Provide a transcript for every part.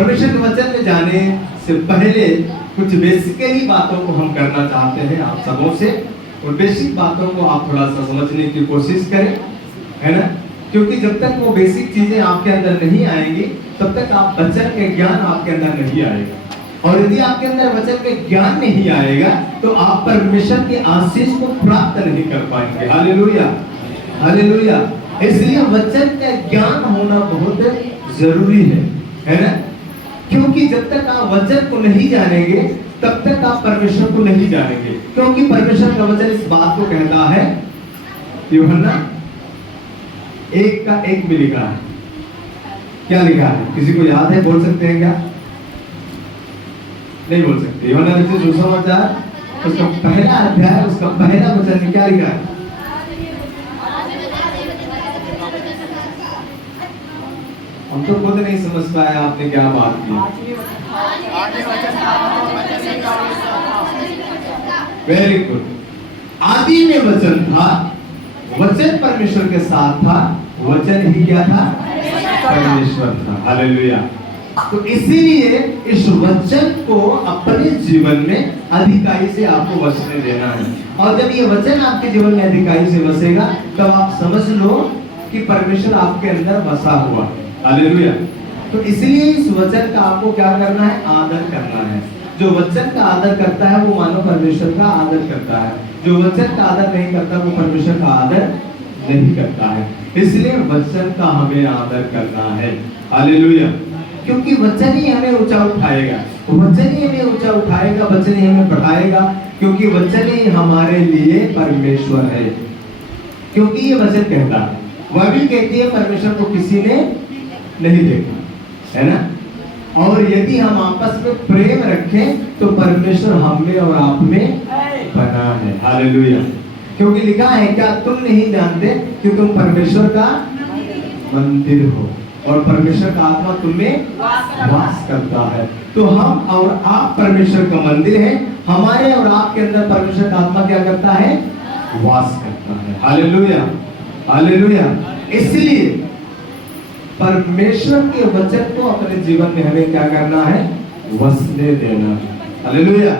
परमेश्वर के वचन में जाने से पहले कुछ बेसिकली बातों को हम करना चाहते हैं आप सबों से, और बेसिक बातों को आप थोड़ा सा समझने की कोशिश करें, है ना। क्योंकि जब तक वो बेसिक चीजें आपके अंदर नहीं आएंगी तब तक आप वचन के ज्ञान आपके अंदर नहीं आएगा, और यदि आपके अंदर वचन के ज्ञान नहीं आएगा तो आप परमेश्वर के आशीष को प्राप्त नहीं कर पाएंगे। Hallelujah, hallelujah. इसलिए वचन का ज्ञान होना बहुत जरूरी है ना। क्योंकि जब तक आप वचन को नहीं जानेंगे तब तक आप परमेश्वर को नहीं जानेंगे। क्योंकि परमेश्वर का वचन इस बात को कहता है, यूहन्ना 1:1 में लिखा है। क्या लिखा है, किसी को याद है? बोल सकते हैं क्या? नहीं बोल सकते। यूहन्ना रचित सुसमाचार उसका पहला अध्याय उसका पहला वचन में क्या लिखा है? हम तो खुद नहीं समझ पाए आपने क्या बात की। Very good. आदि में वचन था, वचन परमेश्वर के साथ था, वचन ही क्या था? परमेश्वर था। हालेलुया। तो इसीलिए इस वचन को अपने जीवन में अधिकाई से आपको बसने देना है, और जब ये वचन आपके जीवन में अधिकाई से बसेगा तब आप समझ लो कि परमेश्वर आपके अंदर बसा हुआ है। हालेलुया। तो इसलिए इस वचन का आपको क्या करना है? आदर करना है। जो वचन का आदर करता है वो मानो परमेश्वर का आदर करता है, जो वचन का आदर नहीं करता वो परमेश्वर का आदर नहीं करता है। इसलिए वचन का हमें आदर करना है। हालेलुया। क्योंकि वचन ही हमें ऊंचा उठाएगा, वचन ही हमें ऊंचा उठाएगा, वचन ही हमें बढ़ाएगा, क्योंकि वचन ही हमारे लिए परमेश्वर है। क्योंकि ये वचन कहता है, वह भी कहती है परमेश्वर को किसी ने नहीं देखा, है ना। और यदि हम आपस में प्रेम रखें तो परमेश्वर हम में और आप में बना है। हालेलुया। क्योंकि लिखा है, क्या तुम नहीं जानते कि तुम परमेश्वर का मंदिर हो और परमेश्वर का आत्मा तुम में वास करता है। तो हम और आप परमेश्वर का मंदिर है, हमारे और आपके अंदर परमेश्वर का आत्मा क्या करता है? वास करता है। Hallelujah, hallelujah. इसलिए परमेश्वर के वचन को अपने जीवन में हमें क्या करना है? वसने देना। हालेलुया।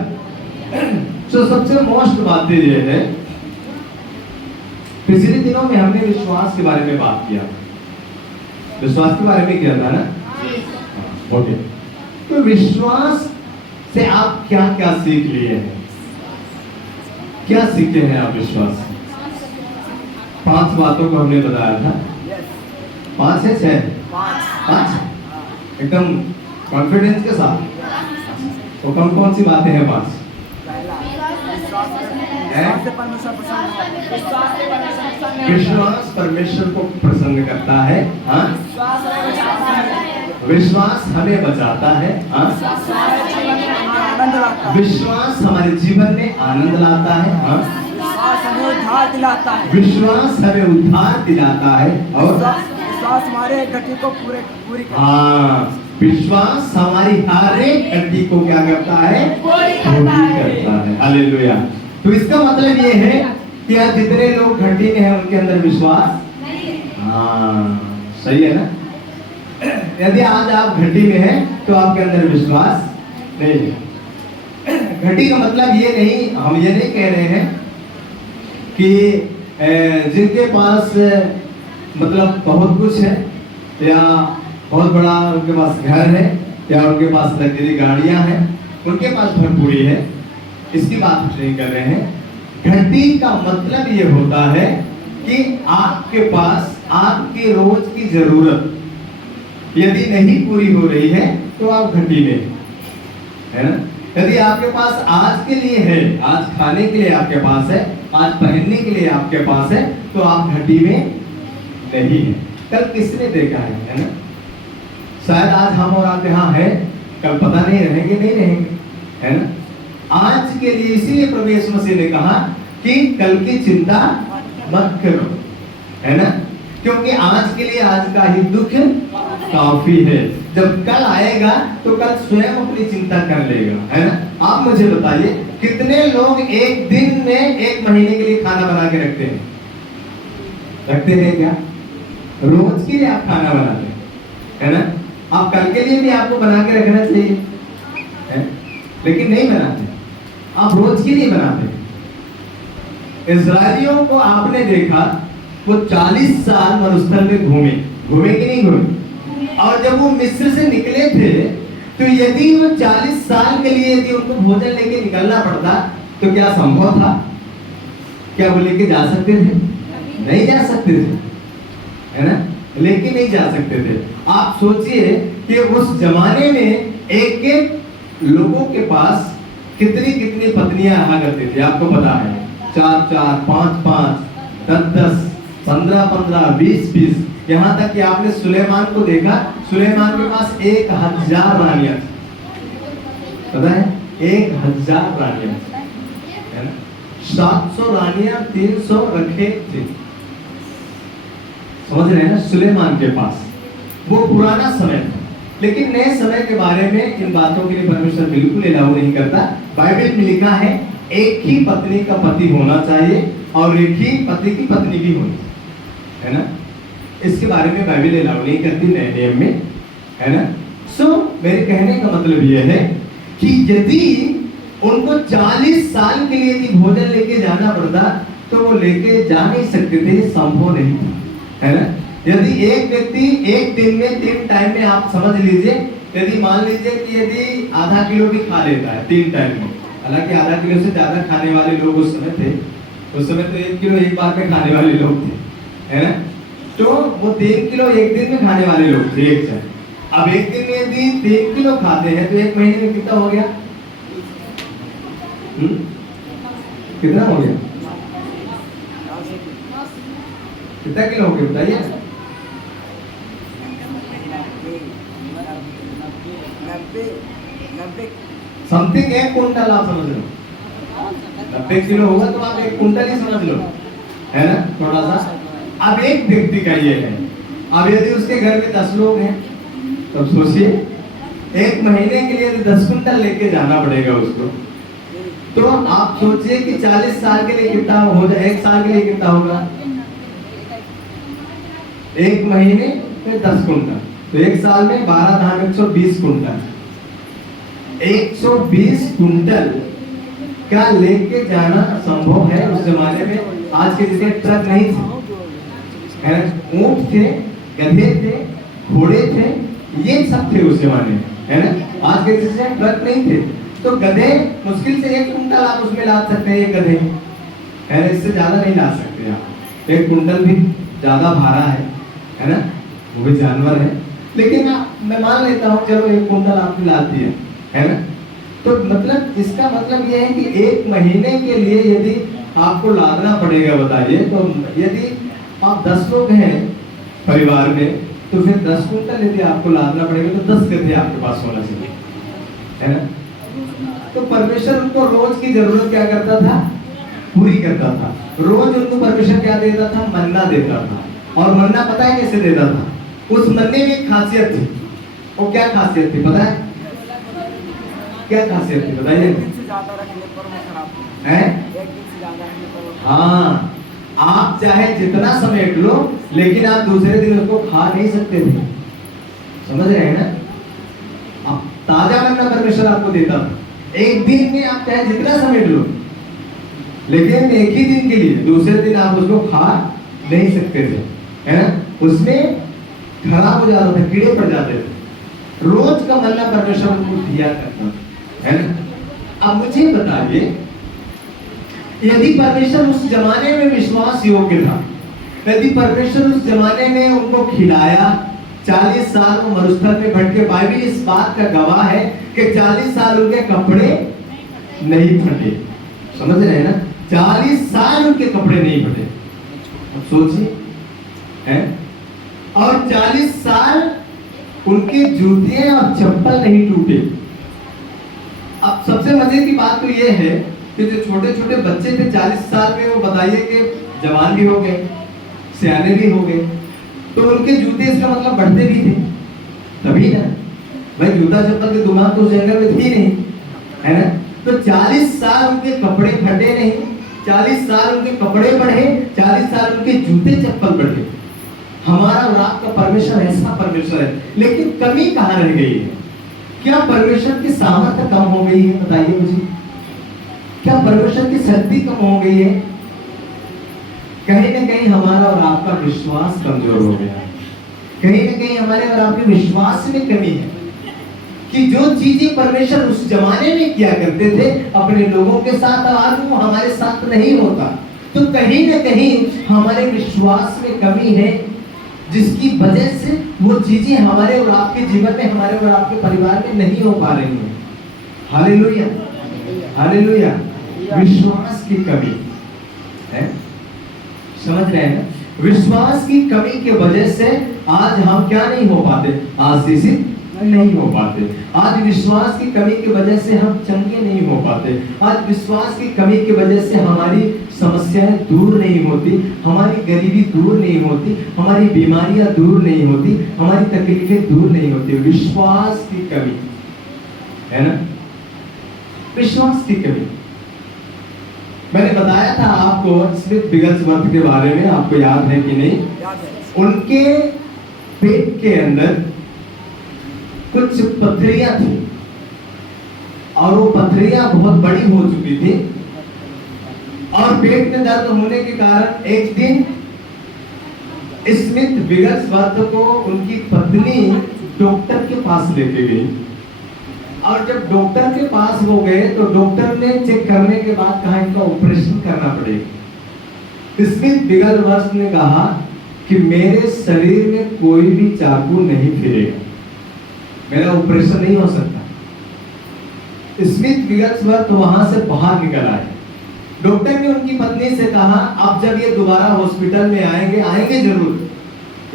तो सबसे मोस्ट बात ये है, पिछले दिनों में हमने विश्वास के बारे में बात किया, विश्वास के बारे में किया था ना। ओके। तो विश्वास से आप क्या क्या सीख लिए हैं? क्या सीखे हैं आप विश्वास से? 5 बातों को हमने बताया था। 5 है 6? 5 एकदम कॉन्फिडेंस के साथ। तो कौन सी बातें हैं 5? विश्वास परमेश्वर को प्रसन्न करता है। हाँ। विश्वास हमें बचाता है। हाँ। विश्वास हमारे जीवन में आनंद लाता है। हाँ। उद्धार दिलाता है। विश्वास हमें उद्धार दिलाता है। और विश्वास हमारे गति को पूरी हाँ, विश्वास हमारी हर एक गति को क्या करता है? पूरी करता है। हालेलुया। तो इसका मतलब ये है कि आज जितने लोग घटी में हैं उनके अंदर विश्वास नहीं। हाँ, सही है ना। यदि आज आप घटी में हैं तो आपके अंदर विश्वास नहीं है। घटी का मतलब ये नहीं, हम ये नहीं कह रहे हैं कि जिनके पास मतलब बहुत कुछ है या बहुत बड़ा उनके पास घर है या उनके पास लग्जरी गाड़ियां हैं, उनके पास भरपूरी है, इसकी बात नहीं कर रहे हैं। घटी का मतलब ये होता है कि आपके पास आपकी रोज की जरूरत यदि नहीं पूरी हो रही है तो आप घटी में, है ना। यदि आपके पास आज के लिए है, आज खाने के लिए आपके पास है, आज पहनने के लिए आपके पास है, तो आप घटी में नहीं है। कल किसने देखा है ना। शायद आज हम और आप यहाँ है, कल पता नहीं रहेंगे नहीं रहेंगे, है ना। आज के लिए इसीलिए प्रभु यीशु मसीह ने कहा कि कल की चिंता मत करो, है ना। क्योंकि आज के लिए आज का ही दुख काफी है। जब कल आएगा तो कल स्वयं अपनी चिंता कर लेगा, है ना। आप मुझे बताइए कितने लोग एक दिन में 1 महीने के लिए खाना बना के रखते हैं? रखते हैं क्या? रोज के लिए आप खाना बनाते हैं, है ना। आप कल के लिए भी आपको बना के रखना चाहिए है? लेकिन नहीं बनाते, आप रोज के लिए बनाते। इस्राएलियों को आपने देखा, वो 40 साल मरुस्थल में घूमे कि नहीं घूमे? और जब वो मिस्र से निकले थे, तो यदि वो 40 साल के लिए यदि उनको भोजन लेके निकलना पड़ता, तो क्या संभव था? क्या वो लेके जा सकते थे? नहीं जा सकते थे, है ना? लेके नहीं जा सकते थे। आप सोचिए कि उस जमाने में एक एक लोगों के पास कितनी कितनी पत्नियां रहा करती थी, आपको पता है? 4 4, 5 5, 10 10, 15 15, 20 20, यहाँ तक कि आपने सुलेमान को देखा, सुलेमान के पास 1000 रानियां थी। पता है? 1000 रानियां, है ना? 700 रानियां 300 रखे थे। समझ रहे हैं ना? सुलेमान के पास वो पुराना समय था, लेकिन नए समय के बारे में इन बातों के लिए परमेश्वर बिल्कुल अलाउ नहीं करता। बाइबल में लिखा है एक ही पत्नी का पति होना चाहिए और एक ही पति की पत्नी भी होनी, है ना? इसके बारे में बाइबल अलाउ नहीं करती नए नियम में, है ना? सो मेरे कहने का मतलब यह है कि यदि उनको 40 साल के लिए यदि भोजन लेके जाना पड़ता, तो वो लेके जा नहीं सकते थे, संभव नहीं था, है ना? यदि एक व्यक्ति एक दिन में 3 टाइम में, आप समझ लीजिए, यदि मान लीजिए कि यदि आधा किलो भी खा लेता है 3 टाइम में, हालांकि आधा किलो से ज्यादा खाने वाले लोग उस समय थे, उस समय तो 1 किलो एक बार में खाने वाले लोग थे, है ना? तो वो 3 किलो एक दिन में खाने वाले लोग थे एक जन। अब एक दिन में यदि 3 किलो खाते हैं तो एक महीने में कितना हो गया? कितना हो गया? कितना किलो हो गया बताइए? समथिंग 1 कुंटल, आप समझ लो 90 किलो होगा तो आप 1 कुंटल ही समझ लो, है ना? थोड़ा सा। अब एक व्यक्ति का ये है, अब यदि उसके घर में 10 लोग हैं, तब सोचिए एक महीने के लिए 10 कुंटल लेके जाना पड़ेगा उसको। तो आप सोचिए कि 40 साल के लिए कितना हो जाए, 1 साल के लिए कितना होगा? 1 महीने में 10 कुंटल, तो 1 साल में 12 धाम 120 कुंटल। 120 कुंटल क्या लेके जाना संभव है उस जमाने में? आज के जैसे ट्रक नहीं थे, है ना? ऊंट थे, गधे थे, घोड़े थे, ये सब थे उस जमाने में, है ना? आज के जैसे ट्रक नहीं थे, तो गधे मुश्किल से 1 कुंटल आप उसमें ला सकते हैं, ये गधे, है ना? इससे ज्यादा नहीं ला सकते आप। 1 कुंटल भी ज्यादा भारा है ना? वो भी जानवर है, लेकिन मैं मान लेता हूँ चलो 1 कुंटल आपने ला दिया, है ना? तो मतलब इसका मतलब यह है कि 1 महीने के लिए यदि आपको लादना पड़ेगा, बताइए, तो यदि आप 10 लोग हैं परिवार में, तो फिर 10 कुंटल यदि आपको लादना पड़ेगा, तो 10 गधे आपके पास होना चाहिए, है ना? तो परमेश्वर उनको रोज की जरूरत क्या करता था? पूरी करता था। रोज उनको परमेश्वर क्या देता था? मन्ना देता था। और मन्ना पता है कैसे देता था? उस मन्ने में एक खासियत थी। वो क्या खासियत थी पता है? क्या खासियत थी बताइए? हाँ, आप चाहे जितना समेट लो, लेकिन आप दूसरे दिन उसको खा नहीं सकते थे। समझ रहे हैं ना? अब ताजा मन्ना परमेश्वर आपको देता था, एक दिन में आप चाहे जितना समेट लो, लेकिन एक ही दिन के लिए, दूसरे दिन आप उसको खा नहीं सकते थे, है ना? उसमें खराब हो जाता था, कीड़े पड़ जाते थे। रोज का मन्ना परमेश्वर उनको दिया करता था, है ना? अब मुझे बताइए, यदि परमेश्वर उस जमाने में विश्वास योग्य था, यदि परमेश्वर उस जमाने में उनको खिलाया, 40 साल वो मरुस्थल में बैठ के, बाइबल इस बात का गवाह है कि 40 साल उनके कपड़े नहीं फटे। समझ रहे हैं ना? 40 साल उनके कपड़े नहीं फटे। अब सोचिए, है? और 40 साल उनके जूते और चप्पल नहीं टूटे। अब सबसे मजे की बात तो ये है कि जो छोटे छोटे बच्चे थे 40 साल में, वो बताइए कि जवान भी हो गए, सियाने भी हो गए, तो उनके जूते इसका मतलब बढ़ते भी थे, तभी ना भाई, जूता चप्पल के दुकान तो उस जंगल में थी नहीं, है ना? तो 40 साल उनके कपड़े फटे नहीं, 40 साल उनके कपड़े बढ़े, 40 साल उनके जूते चप्पल बढ़े। हमारा और आपका परमेश्वर ऐसा परमेश्वर है, लेकिन कमी कहाँ रह गई है? क्या परमेश्वर की सामर्थ्य कम हो गई है? बताइए मुझे, क्या परमेश्वर की शक्ति कम हो गई है? कहीं ना कहीं हमारा और आपका विश्वास कमजोर हो गया है। कहीं ना कहीं हमारे और आपके विश्वास में कमी है कि जो चीजें परमेश्वर उस जमाने में किया करते थे अपने लोगों के साथ, आज वो हमारे साथ नहीं होता। तो कहीं ना कहीं हमारे विश्वास में कमी है, जिसकी वजह से वो चीजें हमारे और आपके जीवन में, हमारे और आपके परिवार में नहीं हो पा रही हैं। Hallelujah, hallelujah. विश्वास की कमी है, समझ रहे हैं ना? विश्वास की कमी के वजह से आज हम क्या नहीं हो पाते? आशीषित नहीं हो पाते। आज विश्वास की कमी की वजह से हम चंगे नहीं हो पाते। आज विश्वास की कमी की वजह से हमारी समस्याएं दूर नहीं होती, हमारी गरीबी दूर नहीं होती, हमारी बीमारियां दूर नहीं होती, हमारी तकलीफें दूर नहीं होती। विश्वास की कमी है ना, विश्वास की कमी। मैंने बताया था आपको स्मिथ विगलस्वर्थ के बारे में, आपको याद है कि नहीं? उनके पेट के अंदर कुछ पथरियां थी और वो पथरियां बहुत बड़ी हो चुकी थी, और पेट में दर्द होने के कारण एक दिन स्मिथ विगलस्वर्थ को उनकी पत्नी डॉक्टर के पास लेके गई। और जब डॉक्टर के पास वो गए तो डॉक्टर ने चेक करने के बाद कहा इनका ऑपरेशन करना पड़ेगा। स्मिथ विगलस्वर्थ ने कहा कि मेरे शरीर में कोई भी चाकू नहीं फिरेगा, मेरा ऑपरेशन नहीं हो सकता। स्मिथ विगलस्वर्थ वहां से बाहर निकल आए। डॉक्टर ने उनकी पत्नी से कहा अब जब ये दोबारा हॉस्पिटल में आएंगे, आएंगे जरूर,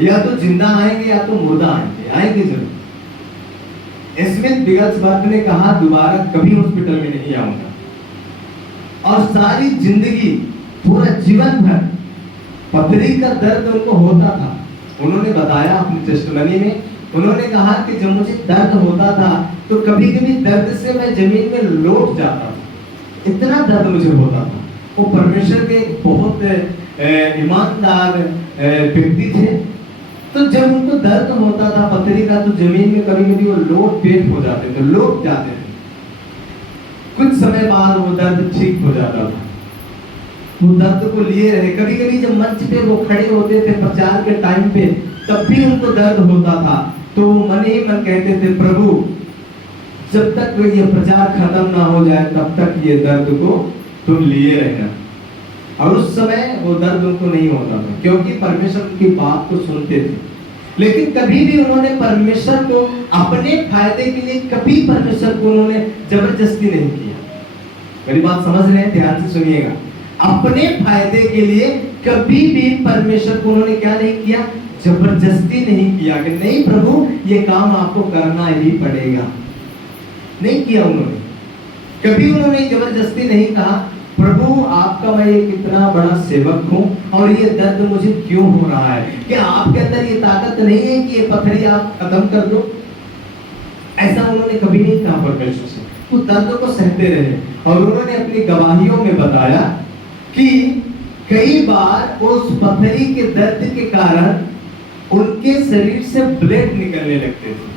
या तो जिंदा आएंगे या तो मुर्दा आएंगे, आएंगे जरूर। स्मिथ विगलस्वर्थ ने कहा दोबारा कभी हॉस्पिटल में नहीं आऊंगा। और सारी जिंदगी, पूरा जीवन भर पथरी का दर्द उनको होता था। उन्होंने बताया अपनी टेस्टिमनी में, उन्होंने कहा कि जब मुझे दर्द होता था तो कभी कभी दर्द से मैं जमीन में लौट जाता था, इतना दर्द मुझे होता था। वो परमेश्वर के बहुत ईमानदार व्यक्ति थे। तो जब उनको दर्द होता था पथरी का तो जमीन में कभी कभी वो लोट पेट हो जाते थे, लौट जाते थे। कुछ समय बाद वो दर्द ठीक हो जाता था। वो दर्द को लिए रहे। कभी कभी जब मंच पे वो खड़े होते थे प्रचार के टाइम पे, तब भी उनको दर्द होता था। तो मन ही मन कहते थे प्रभु जब तक ये प्रचार खत्म ना हो जाए तब तक ये दर्द को तुम लिए रहना। और उस समय वो दर्द उनको नहीं होता था, क्योंकि परमेश्वर की बात को सुनते थे। लेकिन कभी भी उन्होंने परमेश्वर को अपने फायदे के लिए, कभी परमेश्वर को उन्होंने जबरदस्ती नहीं किया। मेरी बात समझ रहे हैं? ध्यान से सुनिएगा। अपने फायदे के लिए कभी भी परमेश्वर को उन्होंने क्या नहीं किया? जबरदस्ती नहीं किया कि नहीं प्रभु ये काम आपको करना ही पड़ेगा, नहीं किया उन्होंने। कभी उन्होंने जबरदस्ती नहीं कहा प्रभु आपका मैं एक इतना बड़ा सेवक हूँ और ये दर्द मुझे क्यों हो रहा है, क्या आपके अंदर ये ताकत नहीं है कि ये पथरी आप खत्म कर दो? ऐसा उन्होंने कभी नहीं कहा परमेश्वर से। वो दर्द को सहते रहे। और उन्होंने अपनी गवाहियों में बताया कि कई बार उस पथरी के दर्द के कारण उनके शरीर से ब्लड निकलने लगते थे।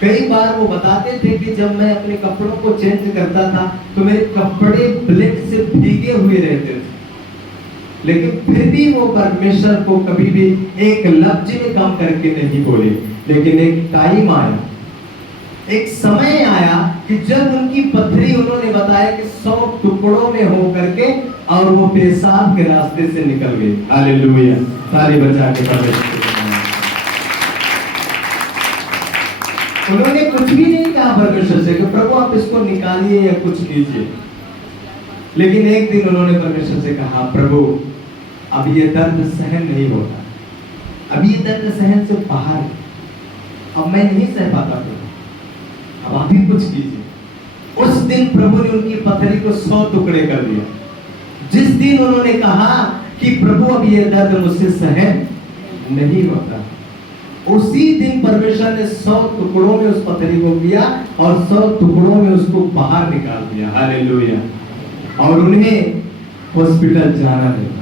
कई बार वो बताते थे कि जब मैं अपने कपड़ों को चेंज करता था तो मेरे कपड़े ब्लड से भीगे हुए रहते थे, लेकिन फिर भी वो परमेश्वर को कभी भी एक लफ्ज में कम करके नहीं बोले। लेकिन एक टाइम आया, एक समय आया कि जब उनकी पथरी उन्होंने बताया कि 100 टुकड़ों में हो करके और वो पेशाब के रास्ते से निकल गई। हालेलुया, ताली बजा के परमेश्वर। उन्होंने कुछ भी नहीं कहा परमेश्वर से कि प्रभु आप इसको निकालिए या कुछ कीजिए। लेकिन एक दिन उन्होंने परमेश्वर से कहा प्रभु अब ये दर्द सहन नहीं होता, अब ये दर्द सहन से बाहर, अब मैं नहीं सह पाता प्रभु, अब आप ही कुछ कीजिए। उस दिन प्रभु ने उनकी पथरी को 100 टुकड़े कर दिया। जिस दिन उन्होंने कहा कि प्रभु अब ये दर्द मुझसे सहन नहीं होता, उसी दिन परमेश्वर ने 100 टुकड़ों में उस पथरी को किया और 100 टुकड़ों में उसको बाहर निकाल दिया। हालेलुया। और उन्हें हॉस्पिटल जाना नहीं पड़ा।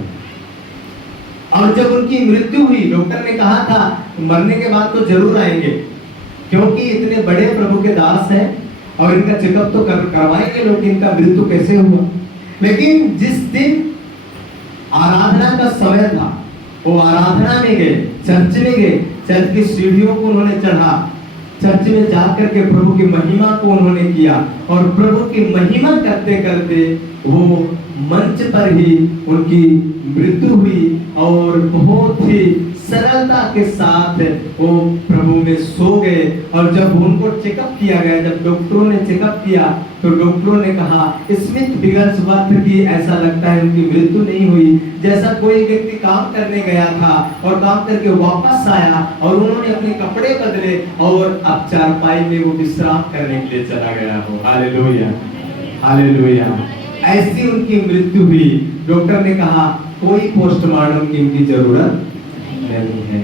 और जब उनकी मृत्यु हुई, डॉक्टर ने कहा था मरने के बाद तो जरूर आएंगे, क्योंकि इतने बड़े प्रभु के दास हैं और इनका चेकअप तो करवाएंगे लोग, इनका मृत्यु कैसे हुआ। लेकिन जिस दिन आराधना का समय था, वो आराधना में गए, चर्च में गए, चर्च की सीढ़ियों को उन्होंने चढ़ा, चर्च में जाकर के प्रभु की महिमा को उन्होंने किया, और प्रभु की महिमा करते करते वो मंच पर ही उनकी मृत्यु हुई, और बहुत ही सरलता के साथ वो प्रभु में सो गए। और जब उनको चेकअप किया गया, जब डॉक्टरों ने चेकअप किया, तो डॉक्टरों ने कहा स्मिथ विगर्सवर्थ की ऐसा लगता है उनकी मृत्यु नहीं हुई, जैसा कोई व्यक्ति काम करने गया था और काम करके वापस आया और उन्होंने अपने कपड़े बदले और अब चारपाई में वो विश्राम करने के लिए चला गया हो। Hallelujah, hallelujah. ऐसी उनकी मृत्यु हुई। डॉक्टर ने कहा कोई पोस्टमार्टम की उनकी जरूरत नहीं है।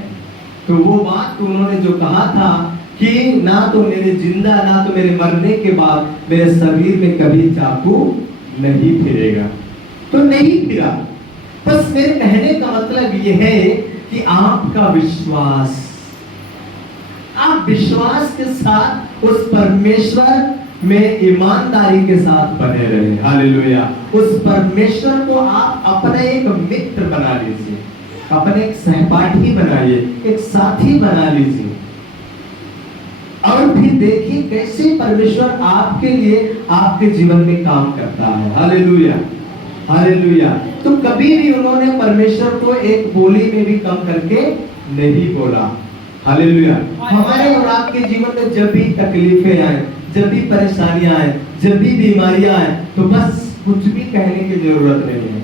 तो वो बात उन्होंने जो कहा था कि ना तो मेरे जिंदा, ना तो मेरे मरने के बाद मेरे शरीर में कभी चाकू नहीं फिरेगा, तो नहीं फिरा। बस मेरे कहने का मतलब ये है कि आपका विश्वास, आप विश्वास के साथ उस परमेश्वर में ईमानदारी के साथ बने रहे। हालेलुया। उस परमेश्वर को आप अपना एक मित्र बना लीजिए, अपने एक सहपाठी बनाइए, एक साथी बना लीजिए, और फिर देखिए कैसे परमेश्वर आपके लिए, आपके जीवन में काम करता है। Hallelujah, hallelujah. तो कभी भी उन्होंने परमेश्वर को एक बोली में भी कम करके नहीं बोला। हालेलुया। हमारे और आपके जीवन में जब भी तकलीफें आए, जब भी परेशानियां आए, जब भी बीमारियां आए, तो बस कुछ भी कहने की जरूरत नहीं है,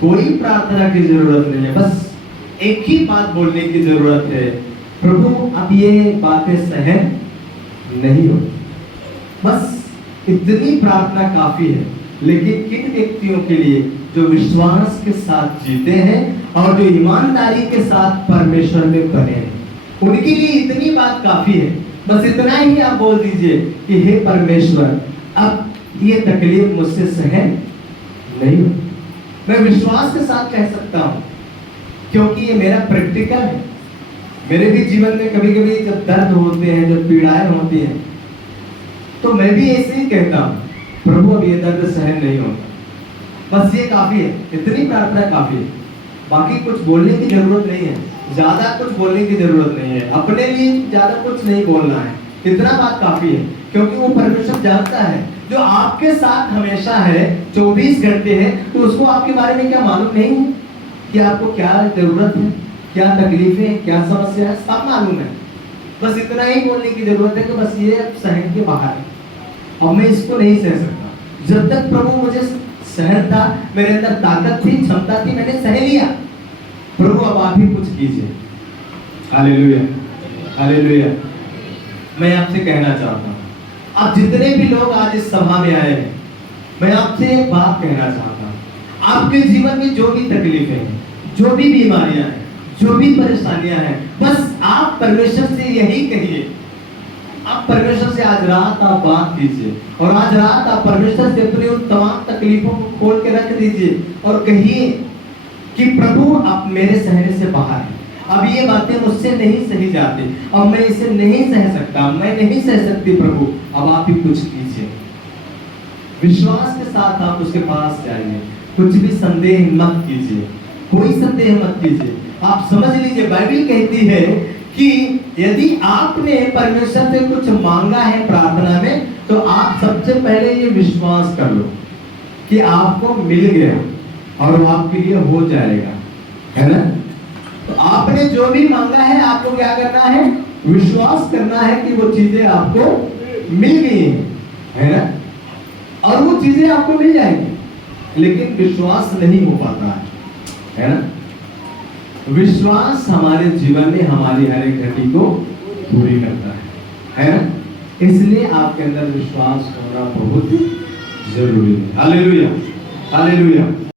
कोई प्रार्थना की जरूरत नहीं है, बस एक ही बात बोलने की जरूरत है, प्रभु अब ये बातें सहन नहीं हो। बस इतनी प्रार्थना काफी है। लेकिन किन व्यक्तियों के लिए जो विश्वास के साथ जीते हैं और जो ईमानदारी के साथ परमेश्वर में बने हैं, उनके लिए इतनी बात काफी है। बस इतना ही आप बोल दीजिए कि हे परमेश्वर, अब ये तकलीफ मुझसे सहन नहीं हो। मैं विश्वास के साथ कह सकता हूं, क्योंकि ये मेरा प्रैक्टिकल है। मेरे भी जीवन में कभी कभी जब दर्द होते हैं, जब पीड़ाएं होती हैं, तो मैं भी ऐसे ही कहता हूं, प्रभु अब ये दर्द सहन नहीं होता। बस ये काफी है, इतनी प्रार्थना काफी है। बाकी कुछ बोलने की जरूरत नहीं है, ज्यादा कुछ बोलने की जरूरत नहीं है, अपने लिए ज्यादा कुछ नहीं बोलना है, इतना बात काफी है। क्योंकि वो परमेश्वर जानता है, जो आपके साथ हमेशा है, 24 घंटे है, तो उसको आपके बारे में क्या मालूम नहीं है कि आपको क्या जरूरत है, क्या तकलीफें, क्या समस्या है, सब मालूम है। बस इतना ही बोलने की जरूरत है कि बस ये सहन के बाहर है, और मैं इसको नहीं सह सकता। जब तक प्रभु मुझे सहन था, मेरे अंदर ताकत थी, क्षमता थी, मैंने सह लिया। प्रभु अब आप ही कुछ कीजिए। Hallelujah, hallelujah. मैं आपसे कहना चाहता हूँ, आप जितने भी लोग आज इस सभा में आए हैं, मैं आपसे एक बात कहना चाहता हूँ, आपके जीवन में जो भी तकलीफें हैं, जो भी बीमारियां हैं, जो भी परेशानियां हैं, बस आप परमेश्वर से यही कहिए। आप परमेश्वर से आज रात आप बात कीजिए, और आज रात आप परमेश्वर से अपनी उन तमाम तकलीफों को खोल के रख दीजिए और कहिए कि प्रभु आप मेरे सहने से बाहर हैं। अब ये बातें मुझसे नहीं सही जाती, अब मैं इसे नहीं सह सकता, मैं नहीं सह सकती प्रभु, अब आप ही कुछ कीजिए। विश्वास के साथ आप उसके पास जाइए, कुछ भी संदेह मत कीजिए, कोई संदेह मत कीजिए। आप समझ लीजिए, बाइबल कहती है कि यदि आपने परमेश्वर से कुछ मांगा है प्रार्थना में, तो आप सबसे पहले ये विश्वास कर लो कि आपको मिल गया और वो आपके लिए हो जाएगा, है ना। तो आपने जो भी मांगा है, आपको क्या करना है, विश्वास करना है कि वो चीजें आपको मिल गई है ना, और वो चीजें आपको मिल जाएंगी। लेकिन विश्वास नहीं हो पाता है ना। विश्वास हमारे जीवन में हमारी हर एक घटी को पूरी करता है ना। इसलिए आपके अंदर विश्वास होना बहुत जरूरी है। Hallelujah, hallelujah.